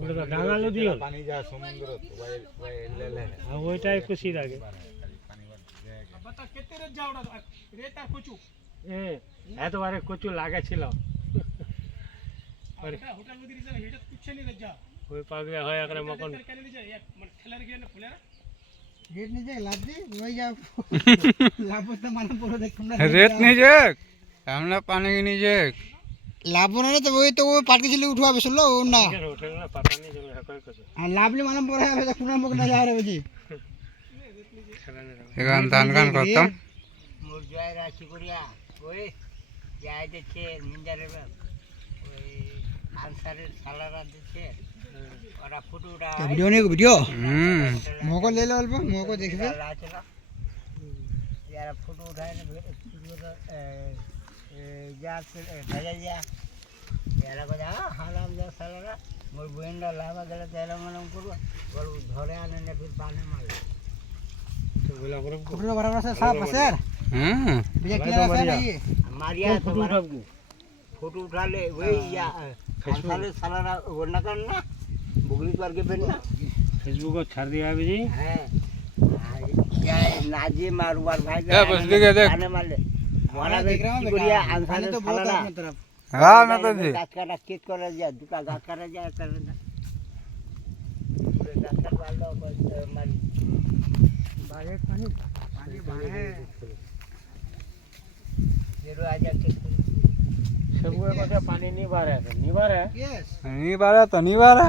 ওটা তো ডাঙা নদী হল পানি যা সমুদ্র লেলে আর ওইটাই খুশি লাগে बता कितने रेत जाओ रेत আর কচু এতবারে কচু লাগাছিল হোটেল নদী রিজার্ভ এটা কুচ্ছে নি রেত যা ওই পাগলে হয় একরে মকন কেন নি যায় এক মানে ঠেলার গিয়ে না ফুলে না রেট নিয়ে যাই লাভ দি ওই যা লাভ তো মানে পুরো দেখুন না রেত নিয়ে যাক আমরা পানি নিয়ে যাক লাভ না তো ওই তো ওই পাটকে ছিল উঠवाবে শুনলো ও না হোটেল না পাতা নেই চলে একই কথা আর লাভলি মানে পরে হবে কোন মুখ না যায় রে বুঝি এখান ধান গান করতাম মোর জয় রাশি করিয়া ওই যায় দিচ্ছে মিন্দারে ওই আনসারের সালারা দিচ্ছে ওরা ফটো উঠা ভিডিও নিয়ে ভিডিও মোको ले लो अल्प मोको देखबे यार फोटो उठाए ना वीडियो तो जा भेजा जा यार को जा हालाम जा सालारा मोर बहनरा लावा गले तेरा मनम करबो बोल धरे आने ने फिर पानी मार তো বলা করে फोटो बराबर से साफ है सर भैया क्लियर है नहीं मारिया तो फोटो उठा ले वही या साले सालारा वो ना करना बुगली करके पहनना ফেসবুকে ছাড় দিয়া হবে জি হ্যাঁ क्या नाजी मारवार भाई ए बस देखे देख आने मारले वाला देख रहा हूं बढ़िया आंसर तो बहुत अपनी तरफ हां ना तो जी गाछ का केक कर जा दुका गाछ कर जा कर ना पूरे गाछ कर वाला बस मारी बाहर पानी पानी बाहर है जेरो आजा केक सबको কথা পানি নিবার है নিবার है यस नहीं बारा तो नहीं बारा